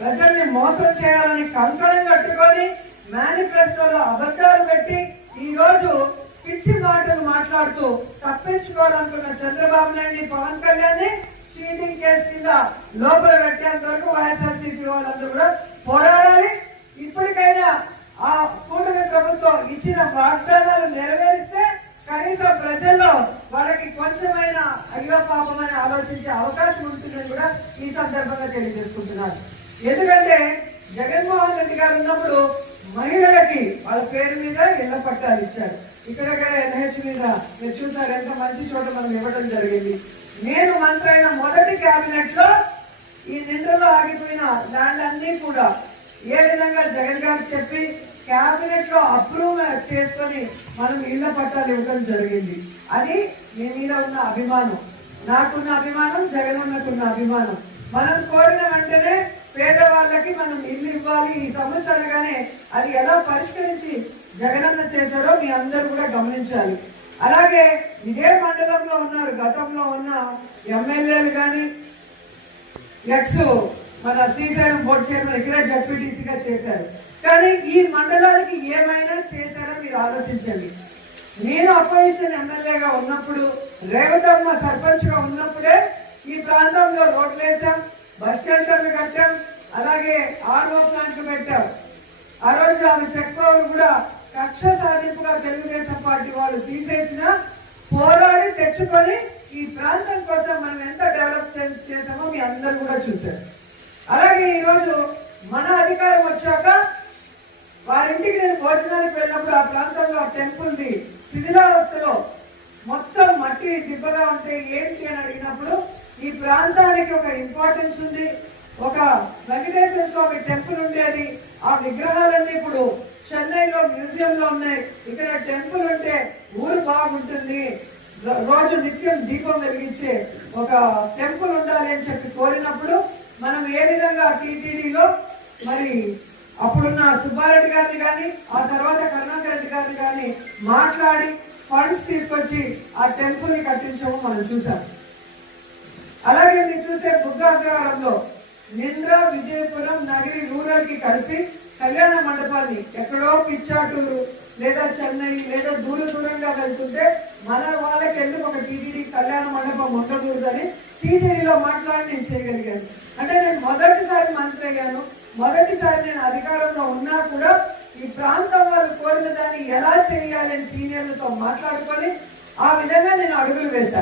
ప్రజల్ని మోసం చేయాలని కంకణం కట్టుకొని మేనిఫెస్టోలో అబద్ధాలు పెట్టి ఈ రోజు పిచ్చి మాటలు మాట్లాడుతూ తప్పించుకోవాలనుకున్న చంద్రబాబు నాయుడు పవన్ కళ్యాణ్ చీటింగ్ కేసు కింద లోపల పెట్టేంత వరకు వైఎస్ఆర్సీపీ వాళ్ళందరూ కూడా పోరాడాలి. ఇప్పటికైనా ఆ కూటమి ప్రభుత్వం ఇచ్చిన వాగ్దానాలు నెరవేరిస్తే కనీసం ప్రజల్లో వాళ్ళకి కొంచెమైనా అయ్యో పాపమని ఆలోచించే అవకాశం ఉంటుందని కూడా ఈ సందర్భంగా తెలియజేసుకుంటున్నారు. ఎందుకంటే జగన్మోహన్ రెడ్డి గారు ఉన్నప్పుడు మహిళలకి వాళ్ళ పేరు మీద ఇళ్ల పట్టాలు ఇచ్చారు. ఇక్కడ ఎన్హెచ్ మీద మీరు చూసారు ఎంత మంచి చోట మనం ఇవ్వడం జరిగింది. నేను మంత్రి అయిన మొదటి క్యాబినెట్ లో ఈ నిండులో ఆగిపోయిన ల్యాండ్ అన్ని కూడా ఏ విధంగా జగన్ గారు చెప్పి క్యాబినెట్ లో అప్రూవ్ చేసుకొని మనం ఇళ్ల పట్టాలు ఇవ్వడం జరిగింది. అది మీ మీద ఉన్న అభిమానం, నాకున్న అభిమానం, జగన్ అన్నకున్న అభిమానం. మనం కోరిన వెంటనే పేదవాళ్ళకి మనం ఇల్లు ఇవ్వాలి. ఈ సమస్య అనగానే అది ఎలా పరిష్కరించి జగనన్న చేశారో మీ అందరూ కూడా గమనించాలి. అలాగే ఇదే మండలంలో ఉన్నారు గతంలో ఉన్న ఎమ్మెల్యేలు కానీ ఎక్స్ మన శ్రీశైలం బోర్డు చైర్మన్ ఇక్కడే జడ్పీటీసీగా చేశారు. కానీ ఈ మండలానికి ఏమైనా చేశారో మీరు ఆలోచించండి. నేను అపోజిషన్ ఎమ్మెల్యేగా ఉన్నప్పుడు, రేవతమ్మ సర్పంచ్ గా ఉన్నప్పుడే ఈ ప్రాంతంలో రోడ్లు వేసాం, బస్ షెల్టర్లు కట్టాం, అలాగే ఆర్ఓ ప్లాంట్లు పెట్టాం. ఆ రోజు ఆమె చెక్ పవర్ కూడా కక్ష సాధింపుగా తెలుగుదేశం పార్టీ వాళ్ళు తీసేసిన పోరాడి తెచ్చుకొని ఈ ప్రాంతం కోసం మనం ఎంత డెవలప్ చేసామో మీ అందరూ కూడా చూశారు. అలాగే ఈరోజు మన అధికారం వచ్చాక వారింటికి నేను భోజనానికి వెళ్ళినప్పుడు ఆ ప్రాంతంలో ఆ టెంపుల్ది శిథిలావస్థలో మొత్తం మట్టి దిబ్బగా ఉంటే ఏంటి అని అడిగినప్పుడు ఈ ప్రాంతానికి ఒక ఇంపార్టెన్స్ ఉంది, ఒక వెంకటేశ్వర స్వామి టెంపుల్ ఉండేది, ఆ విగ్రహాలన్నీ ఇప్పుడు చెన్నైలో మ్యూజియంలో ఉన్నాయి, ఇక్కడ టెంపుల్ ఉంటే ఊరు బాగుంటుంది, రోజు నిత్యం దీపం వెలిగించే ఒక టెంపుల్ ఉండాలి అని చెప్పి కోరినప్పుడు మనం ఏ విధంగా టీటీడీలో మరి అప్పుడున్న సుబ్బారెడ్డి గారిని కానీ ఆ తర్వాత కరుణాకర్ రెడ్డి గారిని కానీ మాట్లాడి ఫండ్స్ తీసుకొచ్చి ఆ టెంపుల్ ని కట్టించము మనం చూసాం. అలాగే మీరు చూస్తే బుగ్గాగ్రహారంలో నింద్ర విజయపురం నగరి రూరల్ కి కలిపి కళ్యాణ మండపాన్ని ఎక్కడో పిచ్చాటూరు లేదా చెన్నై లేదా దూరంగా వెళ్తుంటే మన వాళ్ళకి ఎందుకు ఒక టీటీడీ కళ్యాణ మండపం ఉండకూడదని టీటీడీలో మాట్లాడి నేను చేయగలిగాను. అంటే నేను మొదటిసారి మంత్రి అయ్యాను, మొదటిసారి నేను అధికారంలో ఉన్నా కూడా ఈ ప్రాంతం వాళ్ళు కోరిన దాన్ని ఎలా చేయాలని సీనియర్లతో మాట్లాడుకొని ఆ విధంగా నేను అడుగులు వేశాను.